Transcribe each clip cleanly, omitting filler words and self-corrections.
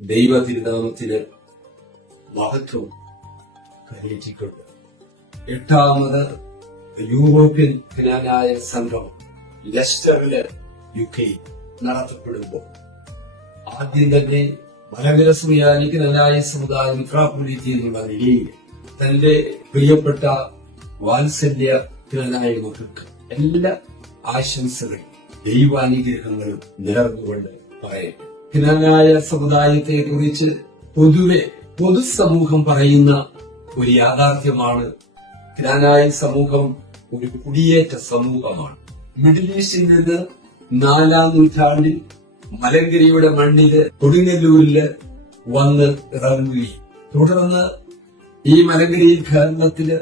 ദൈവ തിരുനാമത്തിന് മഹത്വം കരയിച്ചിട്ടുണ്ട്. 8ാമത് യൂറോപ്യൻ ജ്ഞാനായ സംഘം ലെസ്റ്ററില് UK നടത്തപ്പെടുമ്പോൾ ആദ്യം തന്നെ മലങ്കര സുറിയാനി ജ്ഞാനായ സമുദായ മിത്രാപൊലീത്ത എന്നുള്ള നിലയിൽ തന്റെ പ്രിയപ്പെട്ട വാത്സല്യ ജ്ഞാനായ മക്കൾക്ക് എല്ലാ ആശംസകളും ദൈവാനുഗ്രഹങ്ങളും നേർന്നുകൊണ്ട് പറയട്ടെ. ജ്ഞാനായ സമുദായത്തെ കുറിച്ച് പൊതുവെ പൊതുസമൂഹം പറയുന്ന ഒരു യാഥാർത്ഥ്യമാണ് ജ്ഞാനായ സമൂഹം ഒരു കുടിയേറ്റ സമൂഹമാണ്. മിഡിൽ ഈസ്റ്റിൽ നിന്ന് 4ാം നൂറ്റാണ്ടിൽ മലങ്കരയുടെ മണ്ണില് കൊടുങ്ങല്ലൂരില് വന്ന് ഇറങ്ങുകയും തുടർന്ന് ഈ മലങ്കരയിൽ കേരളത്തില്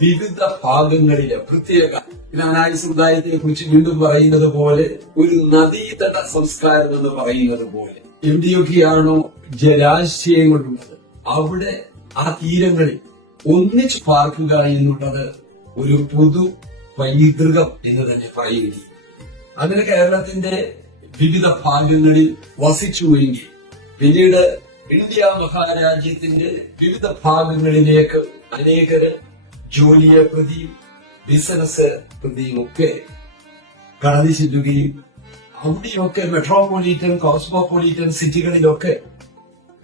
വിവിധ ഭാഗങ്ങളില് പ്രത്യേക ജ്ഞാനായ സമുദായത്തെ കുറിച്ച് വീണ്ടും പറയുന്നത് പോലെ ഒരു നദീതട സംസ്കാരം എന്ന് പറയുന്നത് പോലെ എവിടെയൊക്കെയാണോ ജലാശയങ്ങളുള്ളത് അവിടെ ആ തീരങ്ങളിൽ ഒന്നിച്ച് പാർക്കുക എന്നുള്ളത് ഒരു പൊതു പൈതൃകം എന്ന് തന്നെ പറയുകയും അങ്ങനെ കേരളത്തിന്റെ വിവിധ ഭാഗങ്ങളിൽ വസിച്ചുവെങ്കിൽ പിന്നീട് ഇന്ത്യ മഹാരാജ്യത്തിന്റെ വിവിധ ഭാഗങ്ങളിലേക്ക് അനേകര് ജോലിയെ പ്രതിയും ബിസിനസ് പ്രതിയും ഒക്കെ കടന്നു ചെല്ലുകയും അവിടെയൊക്കെ മെട്രോപൊളിറ്റൻ കോസ്മോപൊളിറ്റൻ സിറ്റികളിലൊക്കെ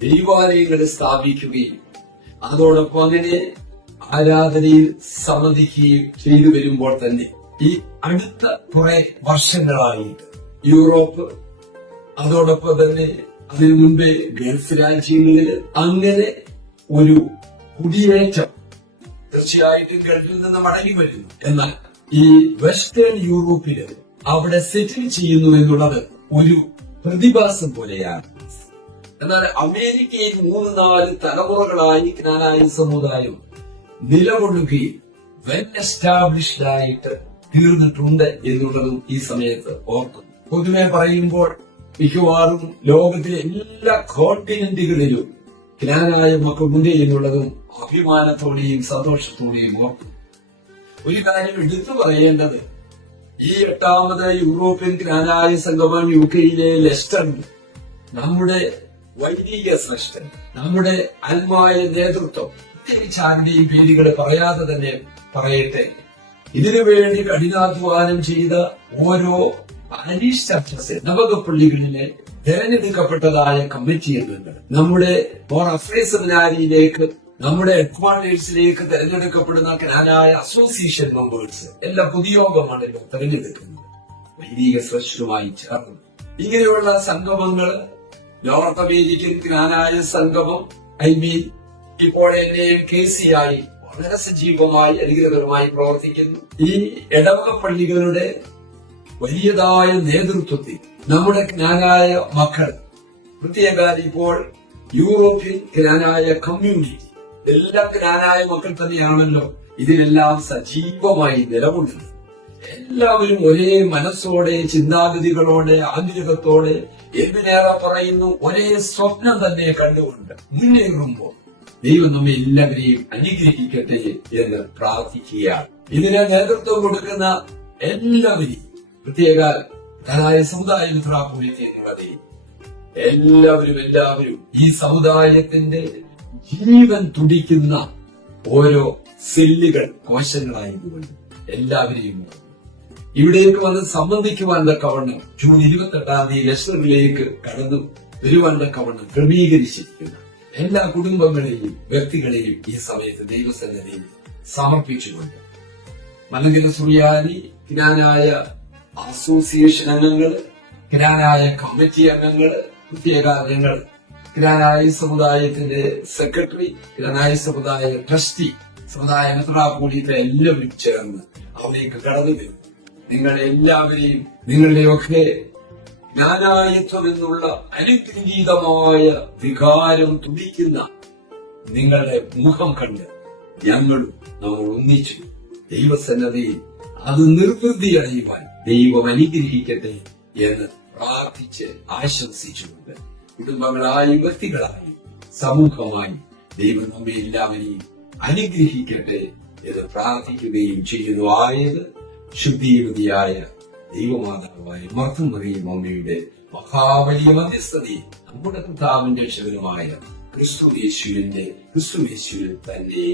ദൈവാലയങ്ങൾ സ്ഥാപിക്കുകയും അതോടൊപ്പം അങ്ങനെ ആരാധനയിൽ സമ്മതിക്കുകയും ചെയ്തു വരുമ്പോൾ തന്നെ ഈ അടുത്ത കുറെ വർഷങ്ങളായിട്ട് യൂറോപ്പ് അതോടൊപ്പം തന്നെ അതിനു മുൻപേ ഗൾഫ് രാജ്യങ്ങളിൽ അങ്ങനെ ഒരു കുടിയേറ്റം തീർച്ചയായിട്ടും ഗൾഫിൽ നിന്ന് മടങ്ങി വരുന്നു. എന്നാൽ ഈ വെസ്റ്റേൺ യൂറോപ്പില് അവിടെ സെറ്റിൽ ചെയ്യുന്നു എന്നുള്ളത് ഒരു പ്രതിഭാസം പോലെയാണ്. എന്നാൽ അമേരിക്കയിൽ 3-4 തലമുറകളായി ജ്ഞാനായ സമുദായം നിലകൊള്ളുകയും വെൽ എസ്റ്റാബ്ലിഷ്ഡ് ആയിട്ട് തീർന്നിട്ടുണ്ട് എന്നുള്ളതും ഈ സമയത്ത് ഓർക്കുന്നു. പൊതുവെ പറയുമ്പോൾ മിക്കവാറും ലോകത്തിലെ എല്ലാ കോണ്ടിനെന്റുകളിലും ജ്ഞാനായ മക്കളുണ്ട് എന്നുള്ളതും അഭിമാനത്തോടെയും സന്തോഷത്തോടെയും ഓർക്കുന്നു. ഒരു കാര്യം എടുത്തു പറയേണ്ടത് ഈ 8ാമത് യൂറോപ്യൻ ജ്ഞാനായ സംഗമം UKയിലെ ലെസ്റ്ററിൽ നമ്മുടെ വൈദിക ശ്രേഷ്ഠൻ, നമ്മുടെ ആത്മായ നേതൃത്വം, പ്രത്യേകിച്ച് ആരുടെയും പേരുകൾ പറയാതെ തന്നെ പറയട്ടെ, ഇതിനുവേണ്ടി കഠിനാധ്വാനം ചെയ്ത ഓരോ പാരീഷ് ചർച്ചസ് നവകപ്പള്ളികളിലെ തെരഞ്ഞെടുക്കപ്പെട്ടതായ കമ്മിറ്റി അംഗങ്ങൾ, നമ്മുടെ അഫ്രൈസ് സെമിനാരിയിലേക്ക്, നമ്മുടെ ഹെഡ്ക്വാർട്ടേഴ്സിലേക്ക് തെരഞ്ഞെടുക്കപ്പെടുന്ന ജ്ഞാനായ അസോസിയേഷൻ മെമ്പേഴ്സ് എല്ലാം പൊതുയോഗമാണല്ലോ തെരഞ്ഞെടുക്കുന്നത് വൈദിക ശ്രേഷ്ഠരുമായി ചേർന്ന്. ഇങ്ങനെയുള്ള സംഗമങ്ങൾ നോർത്ത് അമേരിക്കൻ ജ്ഞാനായ സംഗമം ഇപ്പോൾ NAMKC ആയി വളരെ സജീവമായി അനുഗ്രഹകരമായി പ്രവർത്തിക്കുന്നു. ഈ ഇടവക പള്ളികളുടെ വലിയതായ നേതൃത്വത്തിൽ നമ്മുടെ ജ്ഞാനായ മക്കൾ, പ്രത്യേക ഇപ്പോൾ യൂറോപ്യൻ ജ്ഞാനായ കമ്മ്യൂണിറ്റി, എല്ലാ ജ്ഞാനായ മക്കൾ തന്നെയാണല്ലോ ഇതിനെല്ലാം സജീവമായി നിലകൊള്ളുന്നത്. എല്ലാവരും ഒരേ മനസ്സോടെ, ചിന്താഗതികളോടെ, ആഗ്രഹത്തോടെ, എന്തിനേറെ പറയുന്നു, ഒരേ സ്വപ്നം തന്നെ കണ്ടുകൊണ്ട് മുന്നേറുമ്പോൾ ദൈവം നമ്മെ എല്ലാവരെയും അനുഗ്രഹിക്കട്ടെ എന്ന് പ്രാർത്ഥിക്കുകയാണ്. ഇതിന് നേതൃത്വം കൊടുക്കുന്ന എല്ലാവരെയും, പ്രത്യേക ജ്ഞാനായ സമുദായ മിത്രാപൊലീത്ത എന്നുള്ളത് എല്ലാവരും ഈ സമുദായത്തിന്റെ ജീവൻ തുടിക്കുന്ന ഓരോ സെല്ലുകൾ, കോശങ്ങളായതുകൊണ്ട് എല്ലാവരെയും ഇവിടേക്ക് വന്ന് സംബന്ധിക്കുവാൻ തക്കവണ്ണം ജൂൺ 28-ാം തീയതി ലെസ്റ്ററിലേക്ക് കടന്നു വരുവാൻ തക്കവണ്ണം ക്രമീകരിച്ചിരിക്കുന്ന എല്ലാ കുടുംബങ്ങളെയും വ്യക്തികളെയും ഈ സമയത്ത് ദൈവസന്നിധിയിൽ സമർപ്പിച്ചുകൊണ്ട് മലങ്കര സുറിയാനി ജ്ഞാനായ അസോസിയേഷൻ അംഗങ്ങള്, ജ്ഞാനായ കമ്മിറ്റി അംഗങ്ങള്, പ്രത്യേക അംഗങ്ങൾ, ജ്ഞാനായ സമുദായത്തിന്റെ സെക്രട്ടറി, ജ്ഞാനായ സമുദായ ട്രസ്റ്റി, സമുദായ മെത്രാപൊലീത്ത എല്ലാവരും ചേർന്ന് അവിടേക്ക് കടന്നു വരും. നിങ്ങളെല്ലാവരെയും നിങ്ങളുടെയൊക്കെ ജ്ഞാനായത്വം എന്നുള്ള അനുഗ്രഹീതമായ വികാരം തുടിക്കുന്ന നിങ്ങളുടെ മുഖം കണ്ട് നമ്മൾ ഒന്നിച്ചു ദൈവസന്നദ്ധയിൽ അത് നിർവൃത്തി അടയുവാൻ ദൈവം അനുഗ്രഹിക്കട്ടെ എന്ന് പ്രാർത്ഥിച്ച് ആശംസിച്ചുകൊണ്ട് കുടുംബങ്ങളായി, വ്യക്തികളായി, സമൂഹമായി ദൈവം നമ്മെ എല്ലാവരെയും അനുഗ്രഹിക്കട്ടെ എന്ന് പ്രാർത്ഥിക്കുകയും ചെയ്യുന്നു. ആയത് ശുദ്ധീകൃതിയായ ദൈവമാതാവായ മർത്തമറിയം അമ്മയുടെ മഹാവലിയ മധ്യസ്ഥതയും നമ്മുടെ കർത്താവിന്റെ രക്ഷകനുമായ ക്രിസ്തു യേശുവിൽ തന്നെ